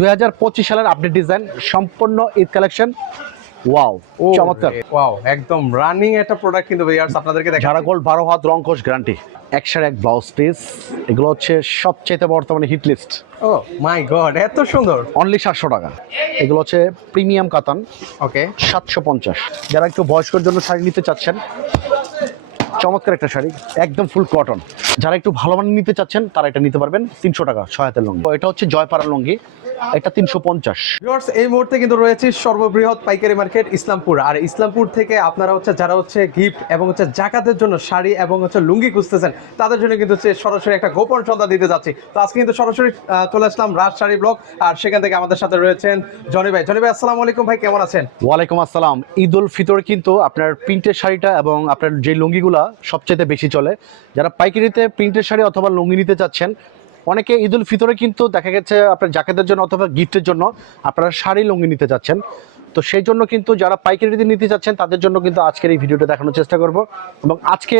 দুই হাজার পঁচিশ সালের আপডেট ডিজাইন সম্পূর্ণ ঈদ কালেকশন ওয়াও চমৎকার। ওয়াও একদম রানিং একটা প্রোডাক্ট কিন্তু ভিউয়ার্স আপনাদেরকে দেখা ঝাড়া গোল্ড হাত গ্যারান্টি একশোর এক ব্লাউজ পিস এগুলো হচ্ছে সবচেয়ে বর্তমানে hit list oh my god এত সুন্দর। অনলি সাতশো টাকা। এগুলো হচ্ছে প্রিমিয়াম কাতান ওকে সাতশো পঞ্চাশ। যারা একটু বয়স্কর জন্য শাড়ি নিতে চাচ্ছেন চমৎকার একটা শাড়ি একদম ফুল কটন যারা একটু ভালো মানের নিতে চাচ্ছেন তারা এটা নিতে পারবেন তিনশো টাকা ছয় হাতের লুঙ্গি। এটা হচ্ছে জয়পাড়া লুঙ্গি। এটা তিনশো পঞ্চাশ। এই মুহূর্তে কিন্তু রয়েছে সর্ববৃহৎ পাইকারি মার্কেট ইসলামপুর। আর ইসলামপুর থেকে আপনারা হচ্ছে যারা হচ্ছে গিফট এবং হচ্ছে জাকাতের জন্য শাড়ি এবং হচ্ছে লুঙ্গি খুঁজতেছেন তাদের জন্য কিন্তু হচ্ছে সরাসরি একটা গোপন সন্ধ্যা দিতে যাচ্ছি। তো আজকে কিন্তু সরাসরি চলে আসলাম রাজ শাড়ি ব্লগ আর সেখান থেকে আমাদের সাথে রয়েছেন জনি ভাই। জনি ভাই আসসালামু আলাইকুম ভাই কেমন আছেন? ওয়ালাইকুম আসসালাম। ঈদ উল ফিতর কিন্তু আপনার প্রিন্টের শাড়িটা এবং আপনার যে লুঙ্গিগুলা সবচেয়ে বেশি চলে। যারা পাইকারিতে প্রিন্টের শাড়ি অথবা লুঙ্গি নিতে চাচ্ছেন অনেকে ঈদুল ফিতরে কিন্তু দেখা গেছে আপনার জাকেদের জন্য অথবা গিফটের জন্য আপনারা শাড়ি লুঙ্গি নিতে যাচ্ছেন। তো সেই জন্য কিন্তু যারা পাইকারিতে নিতে চাচ্ছেন তাদের জন্য কিন্তু আজকের এই ভিডিওটা দেখানোর চেষ্টা করব এবং আজকে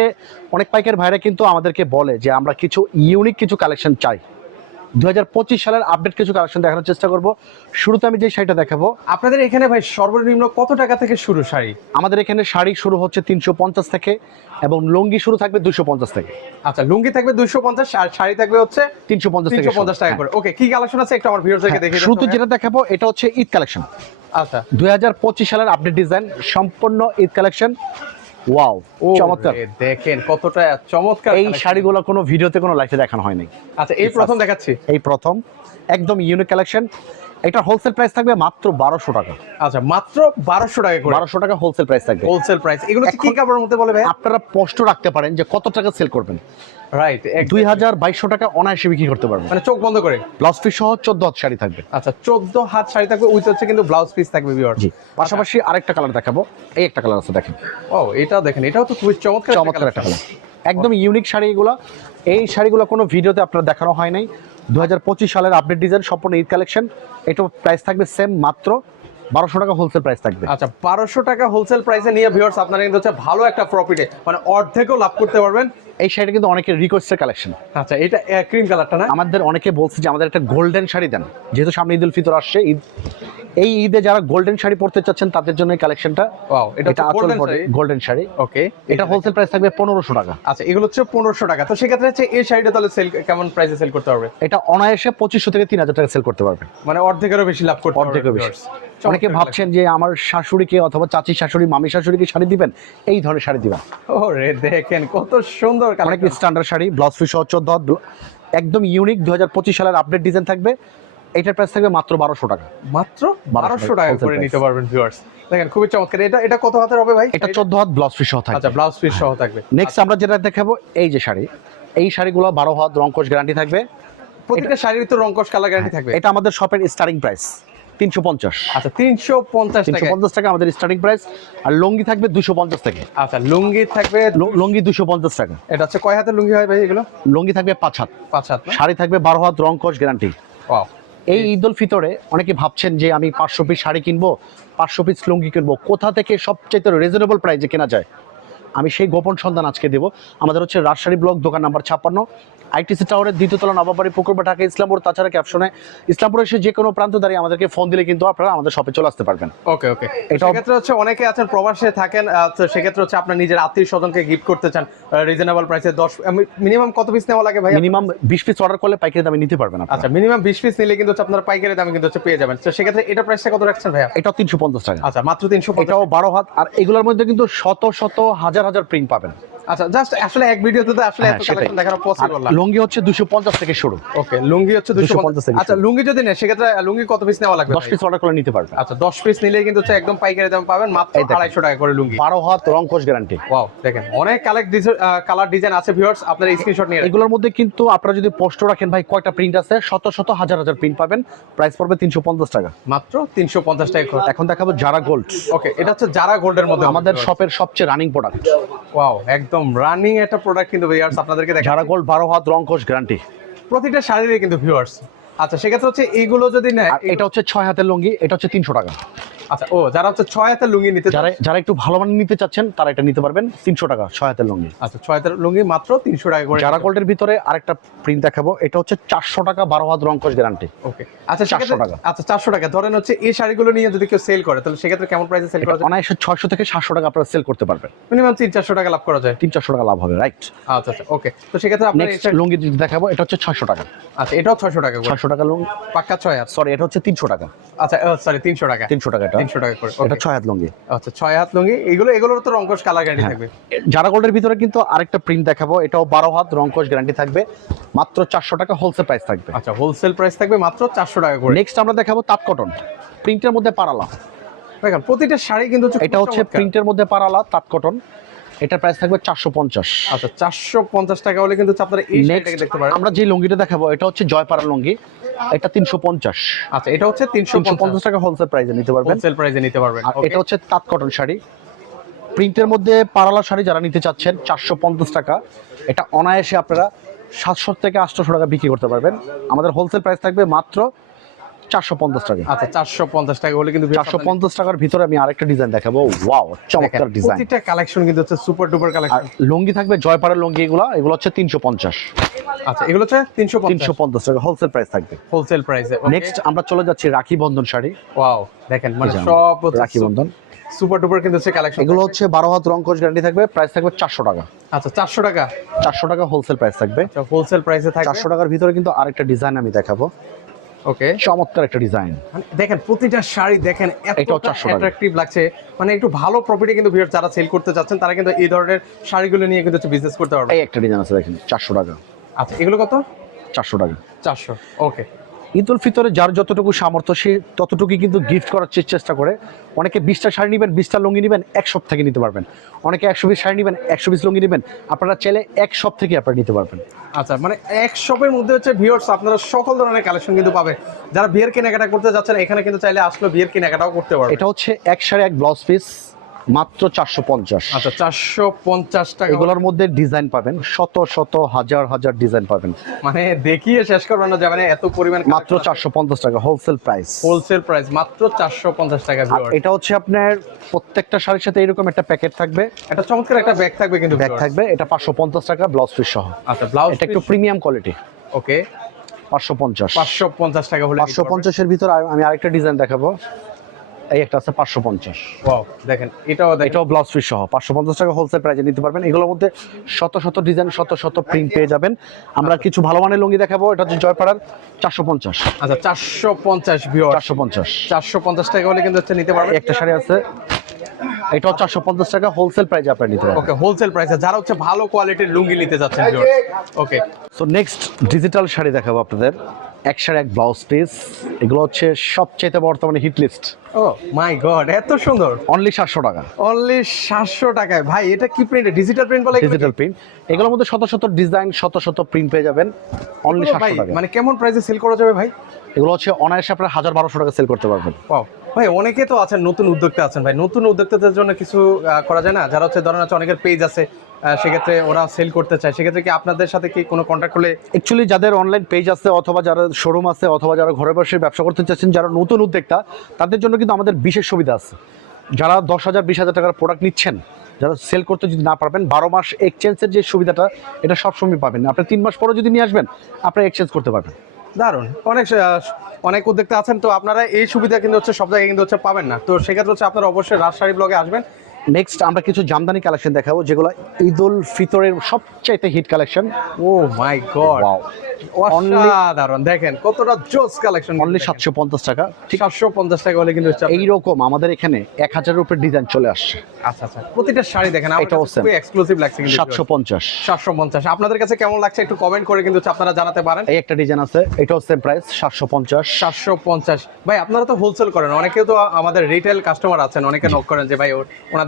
অনেক পাইকার ভাইরা কিন্তু আমাদেরকে বলে যে আমরা কিছু ইউনিক কিছু কালেকশন চাই। দু হাজার পঁচিশ সালের আপডেট কিছু কালেকশন দেখানোর চেষ্টা করব। শুরুতে আমি যে শাড়িটা দেখাবো। আপনাদের এখানে ভাই সর্বনিম্ন কত টাকা থেকে শুরু শাড়ি? আমাদের এখানে শাড়ি শুরু হচ্ছে তিনশো পঞ্চাশ থেকে এবং লুঙ্গি শুরু থাকবে দুশো পঞ্চাশ থেকে। আচ্ছা লুঙ্গি থাকবে দুইশো পঞ্চাশ আর শাড়ি থাকবে হচ্ছে তিনশো পঞ্চাশ তিনশো পঞ্চাশ টাকা করে। ওকে কি কালেকশন আছে একটু আমার হ্যাঁ, দেখে শুরুতে যেটা দেখাবো এটা হচ্ছে ঈদ কালেকশন আচ্ছা। দুই হাজার পঁচিশ সালের আপডেট ডিজাইন সম্পূর্ণ ঈদ কালেকশন ওয়াও ও চমৎকার। দেখেন কতটা চমৎকার এই। শাড়িগুলো কোনো ভিডিওতে কোনো লাইফে দেখানো হয়নি। আচ্ছা এই প্রথম দেখাচ্ছি। এই প্রথম। একদম ইউনিক কালেকশন এটা হোলসেল প্রাইস থাকবে মাত্র বারোশো টাকা। আচ্ছা মাত্র বারোশো টাকা করে। বারোশো টাকা হোলসেল প্রাইস থাকবে। হোলসেল প্রাইস এগুলো কি কাপড়ের মধ্যে বলে ভাই আপনারা স্পষ্ট রাখতে পারেন যে কত টাকা সেল করবেন। রাইট দুই হাজার বাইশশো টাকা অনায়াসে বিক্রি করতে পারবেন। মানে চোখ বন্ধ করে? ব্লাউজ পিস সহ চোদ্দ হাত শাড়ি থাকবে। আচ্ছা চোদ্দ হাত শাড়ি থাকবে উইথ হচ্ছে কিন্তু ব্লাউজ পিস থাকবে জি পাশাপাশি আরেকটা কালার দেখাবো। এই একটা কালার আছে দেখেন। ও এটা দেখেন এটাও তো খুবই চমৎকার চমৎকার একটা কালার একদম ইউনিক শাড়ি এগুলো এই শাড়িগুলো কোনো ভিডিওতে আপনার দেখানো হয় নাই। দু হাজার পঁচিশ সালের আপডেট ডিজাইন সম্পূর্ণ ঈদ কালেকশন এটা প্রাইস থাকবে সেম মাত্র বারোশো টাকা হোলসেল প্রাইস থাকবে। আচ্ছা বারোশো টাকা হোলসেল প্রাইসে নিয়ে ভিউয়ার্স আপনারা কিন্তু হচ্ছে ভালো একটা প্রফিটে মানে অর্ধেকও লাভ করতে পারবেন। এই শাড়িটা কিন্তু অনেকের রিকোয়েস্টের কালেকশন আচ্ছা এটা ক্রিম কালারটা না? আমাদের অনেকে বলছে যে আমাদের একটা গোল্ডেন শাড়ি দেন। যেহেতু সামনে ঈদ উল ফিতর আসছে ঈদ এই ঈদে যারা গোল্ডেন শাড়ি পরতে চাচ্ছেন তাদের জন্য কালেকশনটা ওয়াও এটা গোল্ডেন শাড়ি? ওকে এটা হোলসেল প্রাইস থাকবে পনেরোশো টাকা। আচ্ছা এগুলো হচ্ছে পনেরোশো টাকা। তো সেক্ষেত্রে হচ্ছে এই শাড়িটা তাহলে সেল কেমন প্রাইসে সেল করতে পারবে? এটা অনায়াসে পঁচিশশো থেকে তিন হাজার টাকা সেল করতে পারবে। মানে অর্ধেকেরও বেশি লাভ করতে পারবে অর্ধেকের বেশি অনেকে ভাবছেন যে আমার শাশুড়িকে অথবা চাচি শাশুড়ি মামি শাশুড়িকে শাড়ি দিবেন? এই ধরনের শাড়ি দিবেন। রে দেখেন কত সুন্দর অনেক স্ট্যান্ডার্ড শাড়ি ব্লাউজ পিস সহ একদম ইউনিক দুই হাজার পঁচিশ সালের আপডেট ডিজাইন থাকবে। এটার প্রাইস থাকবে মাত্র বারোশো টাকা। মাত্র বারোশো টাকা করে নিতে পারবেন ভিউয়ার্স দেখেন খুবই চমৎকার। এটা এটা কত হাতের হবে ভাই? এটা চোদ্দ হাত ব্লাউজ পিস সহ থাকবে। আচ্ছা ব্লাউজ পিস সহ থাকবে। নেক্সট আমরা যেটা দেখাবো এই যে শাড়ি। এই শাড়িগুলো বারো হাত রঙ্কশ গ্যারান্টি থাকবে। প্রত্যেকটা শাড়ির তো রংকশ কালার গ্যারান্টি থাকবে? এটা আমাদের শপের স্টার্টিং প্রাইস তিনশো পঞ্চাশ। আচ্ছা তিনশো পঞ্চাশ তিনশো পঞ্চাশ টাকা আমাদের স্টার্টিং প্রাইস আর লুঙ্গি থাকবে দুশো পঞ্চাশ থেকে আচ্ছা লুঙ্গি থাকবে লুঙ্গি দুশো পঞ্চাশ টাকা। এটা হচ্ছে কয় হাতের লুঙ্গি হয় ভাই এগুলো? লুঙ্গি থাকবে পাঁচ হাত। পাঁচ হাত শাড়ি থাকবে বারো হাত রংকশ গ্যারান্টি Wow. এই ঈদ ফিতরে অনেকে ভাবছেন যে আমি পাঁচশো পিস শাড়ি কিনবো, পাঁচশো পিস লুঙ্গি কিনবো। কোথা থেকে সবচেয়ে রিজনেবল প্রাইসে কেনা যায়? আমি সেই গোপন সন্ধান আজকে দেবো। আমাদের হচ্ছে রাজশাহী ব্লক দোকান নাম্বার ছাপ্পান্ন। আইটিসি টাওয়ারের দ্বিতীয়তলা নবাবাড়ি পুকুরবা ঢাকা ইসলামপুর তাছাড়া ক্যাপশনে ইসলামপুর এসে যে কোনো প্রান্ত দাঁড়িয়ে আমাদেরকে ফোন দিলে কিন্তু আপনারা আমাদের শপে চলে আসতে পারবেন। ওকে ওকে এটাও- সেক্ষেত্রে হচ্ছে অনেকে আছেন প্রবাসে থাকেন সেক্ষেত্রে হচ্ছে আপনার নিজের আত্মীয় স্বজনকে গিফট করতে চান রিজনেবল প্রাইসে দশ মিনিমাম কত পিস নেওয়া লাগে ভাই মিনিমাম বিশ পিস অর্ডার করলে পাইকারি দামে নিতে পারবেন আচ্ছা মিনিমাম বিশ পিস নিলে কিন্তু আপনারা পাইকারি দামে কিন্তু হচ্ছে পেয়ে যাবেন। তো সেক্ষেত্রে এটা প্রাইসটা কত রাখছেন ভাইয়া? এটাও তিনশো পঞ্চাশ টাকা। আচ্ছা মাত্র তিনশো এটাও বারো হাত আর এগুলোর মধ্যে কিন্তু শত শত হাজার হাজার প্রিন্ট পাবেন। আচ্ছা জাস্ট আসলে এক ভিডিওতে তো আসলে হ্যাঁ, এত কালেকশন দেখানো পসিবল না। লুঙ্গি হচ্ছে দুশো পঞ্চাশ থেকে শুরু। ওকে লুঙ্গি হচ্ছে 250 থেকে আচ্ছা লুঙ্গি যদি নেয় সেক্ষেত্রে লুঙ্গি কত পিস নেওয়া লাগবে দশ ভাই? পিস অর্ডার করে নিতে পারবেন। আচ্ছা দশ পিস নিলে কিন্তু হচ্ছে একদম পাইকারি দাম পাবেন মাত্র এই দেখেন। আড়াইশো টাকা করে লুঙ্গি। বারো হাত রংকশ গ্যারান্টি ওয়াও দেখেন অনেক কালার কালার ডিজাইন আছে ভিউয়ার্স আপনারা স্ক্রিনশট নিয়ে এগুলোর মধ্যে কিন্তু আপনারা যদি পোস্ট রাখেন ভাই কয়টা প্রিন্ট আছে? শত শত হাজার হাজার প্রিন্ট পাবেন। প্রাইস পড়বে তিনশো পঞ্চাশ টাকা। মাত্র তিনশো পঞ্চাশ টাকা করে। এখন দেখাবো যারা গোল্ড ওকে এটা হচ্ছে যারা গোল্ডের মধ্যে আমাদের শপের সবচেয়ে রানিং প্রোডাক্ট ওয়াও একদম রানিং একটা প্রোডাক্ট কিন্তু ভিউয়ার্স আপনাদেরকে দেখা ঝাড়া গোল্ড বারো হাত রংকশ গ্যারান্টি প্রতিটা শাড়িরই কিন্তু ভিউয়ার্স আচ্ছা সেক্ষেত্রে হচ্ছে এইগুলো যদি নেয় এটা হচ্ছে ছয় হাতের লুঙ্গি এটা হচ্ছে তিনশো টাকা। আচ্ছা ও যারা হচ্ছে ছয় হাতের লুঙ্গি নিতে যারা যারা একটু ভালো মানের নিতে চাচ্ছেন তারা এটা নিতে পারবেন। তিনশো টাকা ছয় হাতের লুঙ্গি। আচ্ছা ছয় হাতের লুঙ্গি মাত্র তিনশো টাকা করে। যারা গোল্ডের ভিতরে আরেকটা প্রিন্ট দেখাবো এটা হচ্ছে চারশো টাকা বারো হাত রঙ্কশ গ্যারান্টি ওকে আচ্ছা 400 400 টাকা। আচ্ছা চারশো টাকা। ধরেন হচ্ছে এই শাড়িগুলো নিয়ে যদি কেউ সেল করে তাহলে সেক্ষেত্রে কেমন প্রাইসে সেল করা যায়? অনায়াসে ছয়শো থেকে সাতশো টাকা আপনারা সেল করতে পারবেন। মিনিমাম তিন চারশো টাকা লাভ করা যায়। তিন চারশো টাকা লাভ হবে রাইট আচ্ছা আচ্ছা ওকে তো সেক্ষেত্রে আপনার লুঙ্গি দেখাবো এটা হচ্ছে ছয়শো টাকা। আচ্ছা এটাও ছয়শো টাকা ছয়শো টাকা লুঙ্গি। পাক্কা ছয় হাত। সরি এটা হচ্ছে তিনশো টাকা। আচ্ছা সরি তিনশো টাকা। তিনশো টাকা তিনশো টাকা করে এটা ছয় হাত লুঙ্গি। আচ্ছা ছয় হাত লুঙ্গি এগুলো এগুলোর তো কালার গ্যারান্টি থাকবে। যারা গোল্ডের ভিতরে কিন্তু আরেকটা প্রিন্ট দেখাবো এটাও বারো হাত গ্যারান্টি থাকবে মাত্র চারশো টাকা হোলসেল প্রাইস থাকবে। আচ্ছা হোলসেল প্রাইস থাকবে মাত্র চারশো টাকা করে। নেক্সট আমরা দেখাবো তাঁত কটন প্রিন্টের মধ্যে পারালা। দেখেন প্রতিটা শাড়ি কিন্তু এটা হচ্ছে প্রিন্টের মধ্যে পারালা তাঁত কটন এটার প্রাইস থাকবে চারশো পঞ্চাশ। আচ্ছা চারশো পঞ্চাশ টাকা হলে কিন্তু আপনারা এই শাড়িটাকে দেখতে পারেন। আমরা যে লুঙ্গিটা দেখাবো এটা হচ্ছে জয়পাড়া লুঙ্গি এটা তিনশো পঞ্চাশ। আচ্ছা এটা হচ্ছে তিনশো তিনশো পঞ্চাশ টাকা হোলসেল প্রাইসে নিতে পারবেন। হোলসেল প্রাইসে নিতে পারবেন এটা হচ্ছে তাঁত কটন শাড়ি। প্রিন্টের মধ্যে পারালা শাড়ি যারা নিতে চাচ্ছেন চারশো পঞ্চাশ টাকা। এটা অনায়াসে আপনারা সাতশো থেকে আটশোশো টাকা বিক্রি করতে পারবেন। আমাদের হোলসেল প্রাইস থাকবে মাত্র চারশো পঞ্চাশ টাকা। আচ্ছা চারশো পঞ্চাশ টাকা হলে কিন্তু চারশো পঞ্চাশ টাকার ভিতরে আমি আরেকটা ডিজাইন দেখাবো। ওয়াও চমৎকার ডিজাইন প্রতিটা কালেকশন কিন্তু হচ্ছে সুপার ডুপার কালেকশন লুঙ্গি থাকবে জয়পাড়ার লুঙ্গি এগুলো এগুলো হচ্ছে তিনশো পঞ্চাশ। আচ্ছা এগুলো হচ্ছে তিনশো তিনশো পঞ্চাশ টাকা হোলসেল প্রাইস থাকবে। হোলসেল প্রাইসে নেক্সট আমরা চলে যাচ্ছি রাখি বন্ধন শাড়ি। ওয়াও দেখেন মানে সব রাখি বন্ধন। সুপার ডুপার কিন্তু হচ্ছে কালেকশন এগুলো হচ্ছে বারো হাত রঙ্কশ গ্যারান্টি থাকবে প্রাইস থাকবে চারশো টাকা। আচ্ছা চারশো টাকা? চারশো টাকা হোলসেল প্রাইস থাকবে। আচ্ছা হোলসেল প্রাইসে থাকবে। চারশো টাকার ভিতরে কিন্তু আরেকটা ডিজাইন আমি দেখাবো। ওকে চমৎকার একটা ডিজাইন মানে দেখেন প্রতিটা শাড়ি দেখেন এতটা অ্যাট্রাকটিভ লাগছে। মানে একটু ভালো প্রফিটে কিন্তু ভিউয়ার যারা সেল করতে চাচ্ছেন তারা কিন্তু এই ধরনের শাড়িগুলো নিয়ে কিন্তু বিজনেস করতে পারবে। এই একটা ডিজাইন আছে দেখেন চারশো টাকা। আচ্ছা এগুলো কত? চারশো টাকা। চারশো ওকে ঈদ উল ফিতরে যার যতটুকু সামর্থ্য সে ততটুকুই কিন্তু গিফট করার চেষ্টা করে। অনেকে বিশটা শাড়ি নেবেন বিশটা লুঙ্গি নেবেন এক সব থেকে নিতে পারবেন। অনেকে একশো পিস শাড়ি নেবেন একশো পিস লুঙ্গি নেবেন। আপনারা চাইলে এক সব থেকে আপনারা নিতে পারবেন। আচ্ছা মানে এক শপের মধ্যে হচ্ছে ভিউয়ার্স আপনারা সকল ধরনের কালেকশন কিন্তু পাবেন যারা বিয়ের কেনাকাটা করতে যাচ্ছেন এখানে কিন্তু চাইলে আসলে বিয়ের কেনাকাটাও করতে পারবে এটা হচ্ছে এক শাড়ি এক ব্লাউজ পিস মাত্র চারশো পঞ্চাশ। আচ্ছা চারশো পঞ্চাশ টাকা। এগুলোর মধ্যে ডিজাইন পাবেন শত শত হাজার হাজার ডিজাইন পাবেন। মানে দেখিয়ে শেষ করবেন না যে মানে এত পরিমাণ মাত্র চারশো পঞ্চাশ টাকা হোলসেল প্রাইস হোলসেল প্রাইস মাত্র চারশো পঞ্চাশ টাকা এটা হচ্ছে আপনার প্রত্যেকটা শাড়ির সাথে এরকম একটা প্যাকেট থাকবে। এটা চমৎকার একটা ব্যাগ থাকবে কিন্তু ব্যাগ থাকবে এটা পাঁচশো পঞ্চাশ টাকা ব্লাউজ পিস সহ। আচ্ছা ব্লাউজ এটা একটু প্রিমিয়াম কোয়ালিটি ওকে পাঁচশো পঞ্চাশ। পাঁচশো পঞ্চাশ টাকা হলে পাঁচশো পঞ্চাশের ভিতরে আমি আরেকটা ডিজাইন দেখাবো। এই একটা আছে পাঁচশো পঞ্চাশ। দেখেন এটাও এটাও ব্লাউজ পিস সহ। পাঁচশো পঞ্চাশ টাকা হোলসেল প্রাইসে নিতে পারবেন। এগুলোর মধ্যে শত শত ডিজাইন শত শত প্রিন্ট পেয়ে যাবেন। আমরা কিছু ভালো মানের লুঙ্গি দেখাবো। এটা হচ্ছে জয়পাড়ার চারশো পঞ্চাশ। আচ্ছা চারশো পঞ্চাশ চারশো পঞ্চাশ। চারশো পঞ্চাশ টাকা হলে কিন্তু হচ্ছে নিতে পারবেন। একটা শাড়ি আছে। এটাও চারশো পঞ্চাশ টাকা হোলসেল প্রাইসে আপনারা নিতে পারবেন। ওকে হোলসেল প্রাইসে যারা হচ্ছে ভালো কোয়ালিটির লুঙ্গি নিতে যাচ্ছেন okay so next digital sari দেখাবো আপনাদের। এক শাড়ি এক ব্লাউজ পিস এগুলো হচ্ছে সবচেয়ে বর্তমানে hit list oh my god এত সুন্দর। অনলি সাতশো টাকা। অনলি সাতশো টাকায়। ভাই এটা কি প্রিন্ট ডিজিটাল প্রিন্ট বলে ডিজিটাল প্রিন্ট এগুলোর মধ্যে শত শত ডিজাইন শত শত প্রিন্ট পেয়ে যাবেন। অনলি সাতশো টাকা মানে কেমন প্রাইসে সেল করা যাবে ভাই? এগুলো হচ্ছে অনায়াসে আপনার হাজার বারোশো টাকা সেল করতে পারবেন. ভাই অনেকে তো আছেন নতুন উদ্যোক্তা আছেন ভাই। নতুন উদ্যোক্তাদের জন্য কিছু করা যায় না? যারা হচ্ছে ধরেন হচ্ছে অনেকের পেজ আছে। সেক্ষেত্রে ওরা সেল করতে চায়। সেক্ষেত্রে কি আপনাদের সাথে কি কোনো কন্ট্যাক্ট করলে অ্যাকচুয়ালি যাদের অনলাইন পেজ আছে অথবা যারা শোরুম আছে অথবা যারা ঘরে বসে ব্যবসা করতে চাচ্ছেন যারা নতুন উদ্যোক্তা তাদের জন্য কিন্তু আমাদের বিশেষ সুবিধা আছে। যারা দশ হাজার বিশ হাজার টাকার প্রোডাক্ট নিচ্ছেন যারা সেল করতে যদি না পারবেন বারো মাস এক্সচেঞ্জের যে সুবিধাটা এটা সবসময় পাবেন। আপনি তিন মাস পরে যদি নিয়ে আসবেন আপনি এক্সচেঞ্জ করতে পারবেন। দারুণ অনেক অনেক উদ্যোক্তা আছেন তো আপনারা এই সুবিধা কিন্তু হচ্ছে সব জায়গায় কিন্তু হচ্ছে পাবেন না। তো সেক্ষেত্রে হচ্ছে আপনারা অবশ্যই রাজশাহী ব্লগে আসবেন। নেক্সট আমরা কিছু জামদানি কালেকশন দেখাবো যেগুলো ঈদ উল ফিতরের সবচাইতে hit collection oh my god অসাধারণ। দেখেন কতটা জোস কালেকশন অনলি সাতশো পঞ্চাশ টাকা। ঠিক সাতশো পঞ্চাশ টাকা হলে কিন্তু এইরকম আমাদের এখানে এক হাজারের উপরে ডিজাইন চলে আসছে। আচ্ছা আচ্ছা। প্রতিটা শাড়ি দেখেন খুবই এক্সক্লুসিভ লাগছে কিন্তু সাতশো পঞ্চাশ। সাতশো পঞ্চাশ। আপনাদের কাছে কেমন লাগছে একটু কমেন্ট করে কিন্তু আপনারা জানাতে পারেন। এই একটা ডিজাইন আছে এটাও সেম প্রাইস সাতশো পঞ্চাশ। সাতশো পঞ্চাশ। ভাই আপনারা তো হোলসেল করেন অনেকে তো আমাদের রিটেল কাস্টমার আছেন অনেকে নক করেন যে ভাই ও-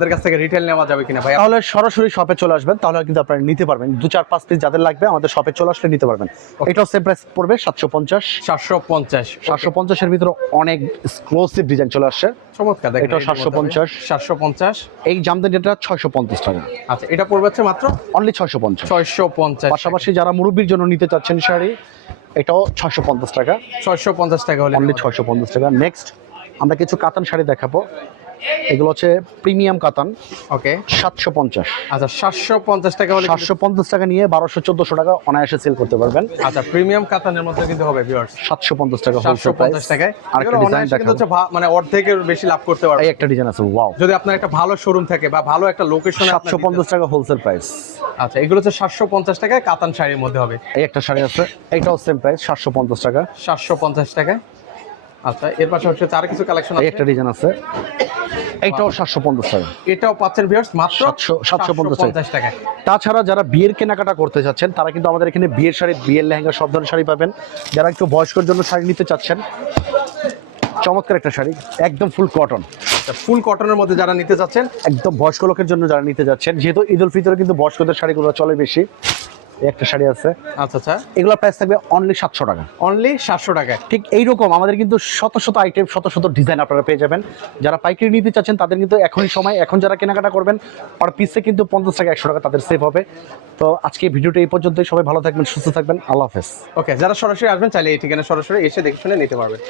ওনাদের কাছ থেকে রিটেল নেওয়া যাবে কিনা ভাই? তাহলে সরাসরি শপে চলে আসবেন তাহলে কিন্তু আপনারা নিতে পারবেন। দু চার পাঁচ পিস যাদের লাগবে আমাদের শপে চলে আসলে নিতে পারবেন। এটাও সেম প্রাইস পড়বে সাতশো পঞ্চাশ। সাতশো পঞ্চাশ সাতশো পঞ্চাশের ভিতরে অনেক এক্সক্লুসিভ ডিজাইন চলে আসছে। চমৎকার দেখেন এটাও 750 সাতশো পঞ্চাশ। এই জামদানিটা ছয়শো পঞ্চাশ টাকা। আচ্ছা এটা পড়বে হচ্ছে মাত্র? অনলি ছয়শো পঞ্চাশ। ছয়শো পঞ্চাশ পাশাপাশি যারা মুরব্বীর জন্য নিতে চাচ্ছেন শাড়ি এটাও ছয়শো পঞ্চাশ টাকা। ছয়শো পঞ্চাশ টাকা হলে অনলি ছয়শো পঞ্চাশ টাকা। নেক্সট আমরা কিছু কাতান শাড়ি দেখাবো। এগুলো হচ্ছে প্রিমিয়াম কাতান। ওকে। সাতশো পঞ্চাশ। আচ্ছা সাতশো পঞ্চাশ টাকা হলে সাতশো পঞ্চাশ টাকা নিয়ে বারোশো চোদ্দোশো টাকা অনায়াসে সেল করতে পারবেন। আচ্ছা প্রিমিয়াম কাতানের মধ্যে কিন্তু হবে ভিউয়ার্স সাতশো পঞ্চাশ টাকা সাতশো পঞ্চাশ টাকায়। আরেকটা ডিজাইন হচ্ছে মানে অর্ধেকের বেশি লাভ করতে পারবে এই একটা ডিজাইন আছে ওয়াও যদি আপনার একটা ভালো শোরুম থাকে বা ভালো একটা লোকেশনে সাতশো পঞ্চাশ টাকা হোলসেল প্রাইস আচ্ছা এগুলো হচ্ছে সাতশো পঞ্চাশ টাকায় কাতান শাড়ির মধ্যে হবে। এই একটা শাড়ি আছে এইটাও সেম প্রাইস সাতশো পঞ্চাশ টাকা। সাতশো পঞ্চাশ টাকায়। আচ্ছা এর পাশে হচ্ছে আরও কিছু কালেকশন আছে। একটা ডিজাইন আছে। এইটাও সাতশো পঞ্চাশ টাকা। এটাও পাচ্ছেন ভিউয়ার্স মাত্র 700 750 পঞ্চাশ টাকায় তাছাড়া যারা বিয়ের কেনাকাটা করতে চাচ্ছেন তারা কিন্তু আমাদের এখানে বিয়ের শাড়ি বিয়ের লেহেঙ্গা সব ধরনের শাড়ি পাবেন। যারা একটু বয়স্কর জন্য শাড়ি নিতে চাচ্ছেন চমৎকার একটা শাড়ি একদম ফুল কটন ফুল কটনের মধ্যে যারা নিতে চাচ্ছেন একদম বয়স্ক লোকের জন্য যারা নিতে যাচ্ছেন যেহেতু ঈদ উল ফিতরে কিন্তু বয়স্কদের শাড়িগুলো চলে বেশি। একটা শাড়ি আছে। আচ্ছা আচ্ছা। এগুলো প্রাইস থাকবে অনলি সাতশো টাকা। অনলি সাতশো টাকায় ঠিক এইরকম আমাদের কিন্তু শত শত আইটেম শত শত ডিজাইন আপনারা পেয়ে যাবেন। যারা পাইকারি নিতে চাচ্ছেন তাদের কিন্তু এখনই সময় এখন যারা কেনাকাটা করবেন পার পিসে কিন্তু পঞ্চাশ টাকা একশো টাকা তাদের সেভ হবে। তো আজকে ভিডিওটা এই পর্যন্তই। সবাই ভালো থাকবেন সুস্থ থাকবেন। আল্লাহ হাফেজ। ওকে যারা সরাসরি আসবেন চাইলে এই ঠিকানা সরাসরি এসে দেখে শুনে নিতে পারবেন।